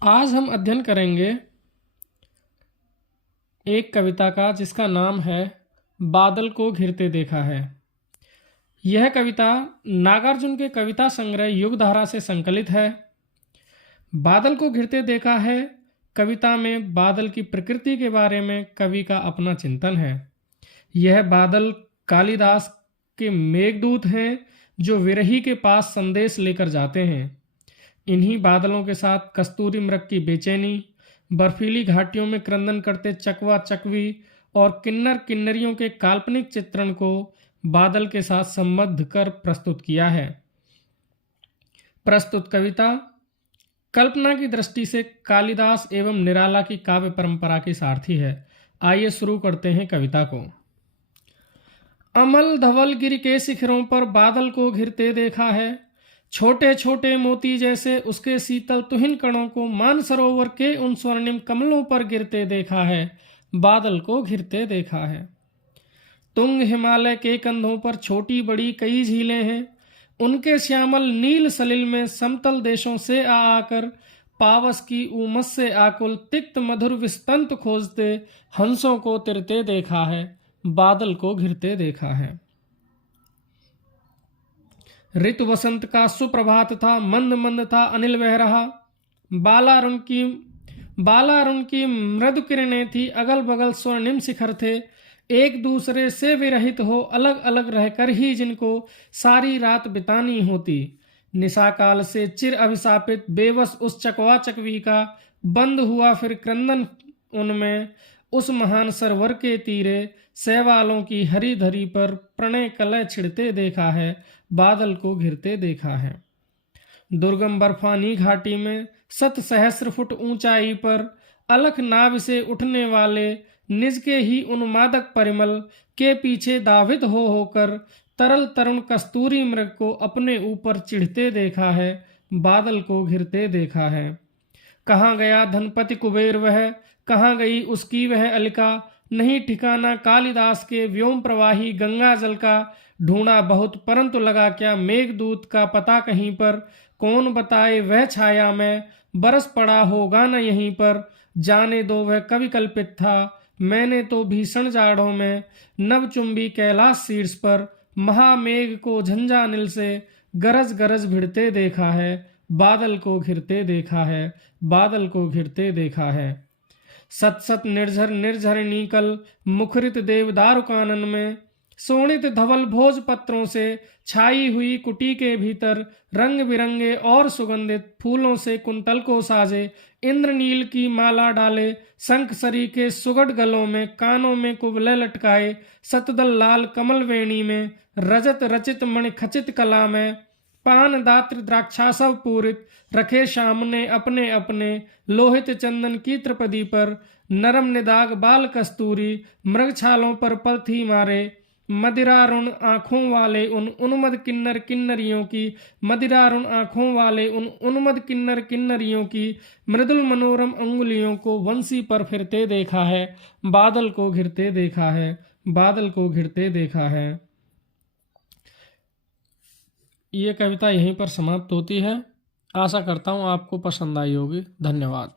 आज हम अध्ययन करेंगे एक कविता का जिसका नाम है बादल को घिरते देखा है। यह कविता नागार्जुन के कविता संग्रह युगधारा से संकलित है। बादल को घिरते देखा है कविता में बादल की प्रकृति के बारे में कवि का अपना चिंतन है। यह बादल कालिदास के मेघदूत हैं जो विरही के पास संदेश लेकर जाते हैं। इन्हीं बादलों के साथ कस्तूरी मृग की बेचैनी, बर्फीली घाटियों में क्रंदन करते चकवा चकवी और किन्नर किन्नरियों के काल्पनिक चित्रण को बादल के साथ संबद्ध कर प्रस्तुत किया है। प्रस्तुत कविता कल्पना की दृष्टि से कालिदास एवं निराला की काव्य परंपरा की सारथी है। आइए शुरू करते हैं कविता को। अमल धवल गिर के शिखरों पर बादल को घिरते देखा है। छोटे छोटे मोती जैसे उसके शीतल तुहिन कणों को मानसरोवर के उन स्वर्णिम कमलों पर गिरते देखा है। बादल को घिरते देखा है। तुंग हिमालय के कंधों पर छोटी बड़ी कई झीलें हैं। उनके श्यामल नील सलिल में समतल देशों से आकर पावस की उमस से आकुल तिक्त मधुर विस्तंत खोजते हंसों को तिरते देखा है। बादल को घिरते देखा है। ऋतु वसंत का सुप्रभात था, मंद मंद था अनिल बह रहा। बालारुण की मृदु किरणें थी, अगल बगल स्वर्णिम शिखर थे। एक दूसरे से विरहित हो अलग अलग रहकर ही जिनको सारी रात बितानी होती। निशाकाल से चिर अभिशापित बेबस उस चकवा चकवी का बंद हुआ फिर क्रंदन उनमें। उस महान सरोवर के तीरे शैवालों की हरी धरी पर प्रणय कलय छिड़ते देखा है। बादल को घिरते देखा है। दुर्गम बर्फानी घाटी में 7 सहस्र फुट ऊंचाई पर अलख नाभ से उठने वाले निज के ही उन्मादक परिमल के पीछे दावित हो होकर तरल तरुण कस्तूरी मृग को अपने ऊपर चिढ़ते देखा है। बादल को घिरते देखा है। कहाँ गया धनपति कुबेर वह, कहाँ गई उसकी वह अलिका। नहीं ठिकाना कालिदास के व्योम प्रवाही गंगा जल का। ढूंढा बहुत परंतु लगा क्या मेघदूत का पता कहीं पर। कौन बताए वह छाया में बरस पड़ा होगा न यहीं पर। जाने दो वह कवि कल्पित था, मैंने तो भीषण जाड़ों में नवचुंबी कैलाश शीर्ष पर महामेघ को झंझानिल से गरज गरज भिड़ते देखा है। बादल को घिरते देखा है। बादल को घिरते देखा है। सत सत निर्झर निर्झरिणी कल मुखरित देवदारु कानन में। सोनित धवल भोज पत्रों से छाई हुई कुटी के भीतर रंग बिरंगे और सुगंधित फूलों से कुंतल को साजे। इंद्रनील की माला डाले शंख सरी के सुगढ़ गलों में, कानों में कुबले लटकाए सतदल लाल कमल वेणी में। रजत रचित मणि खचित कला में पान दात्र द्राक्षासव पूरित रखे सामने अपने अपने। लोहित चंदन की त्रिपदी पर नरम निदाग बाल कस्तूरी मृगछालों पर पलथी मारे। मदिरारुण आंखों वाले उन उन्मद किन्नर किन्नरियों की, मदिरारुण आंखों वाले उन उन्मद किन्नर किन्नरियों की मृदुल मनोरम अंगुलियों को वंशी पर फिरते देखा है। बादल को घिरते देखा है। बादल को घिरते देखा है। ये कविता यहीं पर समाप्त होती है। आशा करता हूँ आपको पसंद आई होगी। धन्यवाद।